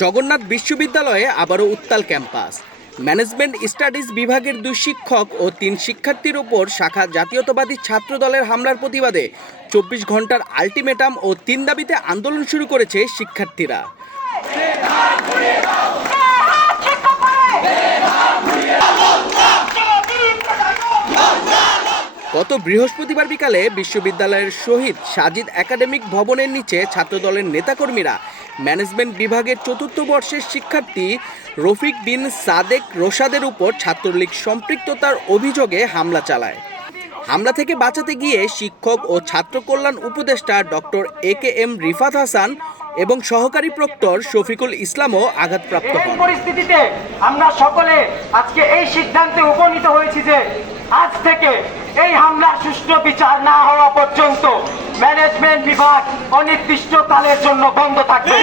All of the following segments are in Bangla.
জগন্নাথ বিশ্ববিদ্যালয়ে আবারও উত্তাল ক্যাম্পাস। ম্যানেজমেন্ট স্টাডিজ বিভাগের দুই শিক্ষক ও তিন শিক্ষার্থীর ওপর শাখা জাতীয়তাবাদী ছাত্র দলের হামলার প্রতিবাদে চব্বিশ ঘণ্টার আলটিমেটাম ও তিন দাবিতে আন্দোলন শুরু করেছে শিক্ষার্থীরা। গত বৃহস্পতিবার বিকালে বিশ্ববিদ্যালয়ের শহীদ সাজিদ একাডেমিক ভবনের নিচে ছাত্রদলের নেতাকর্মীরা ম্যানেজমেন্ট বিভাগের চতুর্থ বর্ষের শিক্ষার্থী রফিক বিন সাদেক রোশাদের উপর ছাত্রলীগ সম্পৃক্ততার অভিযোগে হামলা চালায়। হামলা থেকে বাঁচাতে গিয়ে শিক্ষক ও ছাত্র কল্যাণ উপদেষ্টা doctor A K M Rifat Hasan এবং সহকারী প্রক্টর শফিকুল ইসলামও আঘাতপ্রাপ্ত পরিস্থিতিতে আমরা সকলে আজকে এই সিদ্ধান্তে উপনীত হয়েছি যে আজ থেকে এই হামলার সুষ্ঠু বিচার না হওয়া পর্যন্ত ম্যানেজমেন্ট বিভাগ অনির্দিষ্টকালের জন্য বন্ধ থাকবে।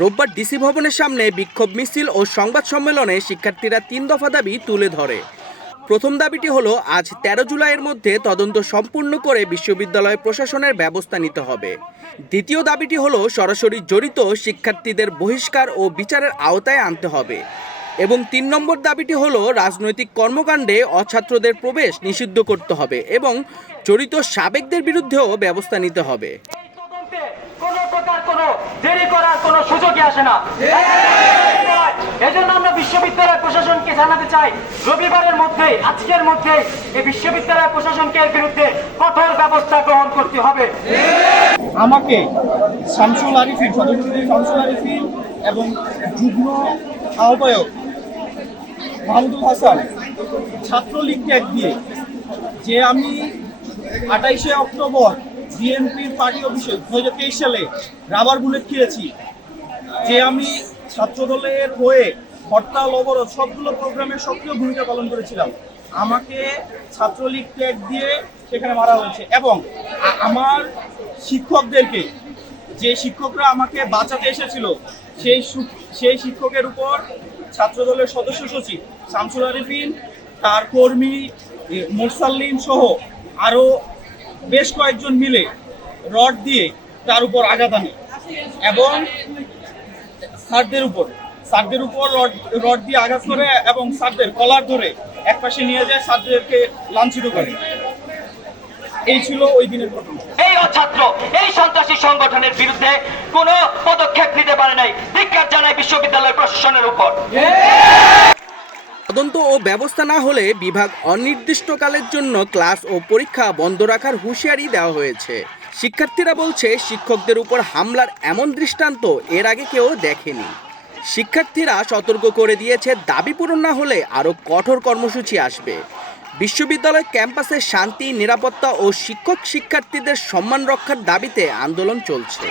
রোববার ডিসি ভবনের সামনে বিক্ষোভ মিছিল ও সংবাদ সম্মেলনে শিক্ষার্থীরা তিন দফা দাবি তুলে ধরে। প্রথম দাবিটি হলো, আজ তেরো জুলাইয়ের মধ্যে তদন্ত সম্পূর্ণ করে বিশ্ববিদ্যালয় প্রশাসনের ব্যবস্থা নিতে হবে। দ্বিতীয় দাবিটি হলো, সরাসরি জড়িত শিক্ষার্থীদের বহিষ্কার ও বিচারের আওতায় আনতে হবে। এবং তিন নম্বর দাবিটি হলো, রাজনৈতিক কর্মকাণ্ডে অছাত্রদের প্রবেশ নিষিদ্ধ করতে হবে এবং জড়িত সাবেকদের বিরুদ্ধেও ব্যবস্থা নিতে হবে। কোনো দেরি করার কোনো সুযোগই আসে না। এজন্য আমরা বিশ্ববিদ্যালয় প্রশাসনকে জানাতে চাই, রবিবারের মধ্যে আজকের মধ্যে এই বিশ্ববিদ্যালয় প্রশাসনকে এর বিরুদ্ধে কঠোর ব্যবস্থা গ্রহণ করতে হবে। আমাকে শামসুল আরিফিন সদস্যদের শামসুল আরিফিন এবং যুগ্ম আহ্বায়ক মাহমুদুল হাসান ছাত্রলীগ ট্যাগ দিয়ে যে আমি আঠাইশে অক্টোবর বিএনপির পার্টি অফিসে দু হাজার তেইশ সালে রাবার বুলেট খেয়েছি যে আমি ছাত্রদলের হয়ে হরতাল অবরোধ সবগুলো প্রোগ্রামে সক্রিয় ভূমিকা পালন করেছিলাম। আমাকে ছাত্রলীগ ট্যাগ দিয়ে সেখানে মারা হয়েছে এবং আমার শিক্ষকদেরকে যে শিক্ষকরা আমাকে বাঁচাতে এসেছিল সেই সেই শিক্ষকের উপর ছাত্রদলের সদস্য সচিব শামসুল আরিফিন তার কর্মী এ, মোরসাল্লিম সহ আরও বেশ কয়েকজন মিলে রড দিয়ে তার উপর আঘাত আনে। এবং স্যারদের উপর। সারদের উপর রড রড দিয়ে আঘাত করে এবং সারদের কলার ধরে একপাশে নিয়ে যায় সারদেরকে লাঞ্ছিত করে। এই ছিল ওই দিনের ঘটনা। এই ছাত্র এই সন্ত্রাসী সংগঠনের বিরুদ্ধে কোনো পদক্ষেপ নিতে পারে নাই। ধিক্কার জানায় বিশ্ববিদ্যালয় প্রশাসনের উপর। তদন্ত ও ব্যবস্থা না হলে বিভাগ অনির্দিষ্টকালের জন্য ক্লাস ও পরীক্ষা বন্ধ রাখার হুঁশিয়ারি দেওয়া হয়েছে। শিক্ষার্থীরা বলছে, শিক্ষকদের উপর হামলার এমন দৃষ্টান্ত এর আগে কেউ দেখেনি। শিক্ষার্থীরা সতর্ক করে দিয়েছে, দাবি পূরণ না হলে আরও কঠোর কর্মসূচি আসবে। বিশ্ববিদ্যালয় ক্যাম্পাসে শান্তি, নিরাপত্তা ও শিক্ষক শিক্ষার্থীদের সম্মান রক্ষার দাবিতে আন্দোলন চলছে।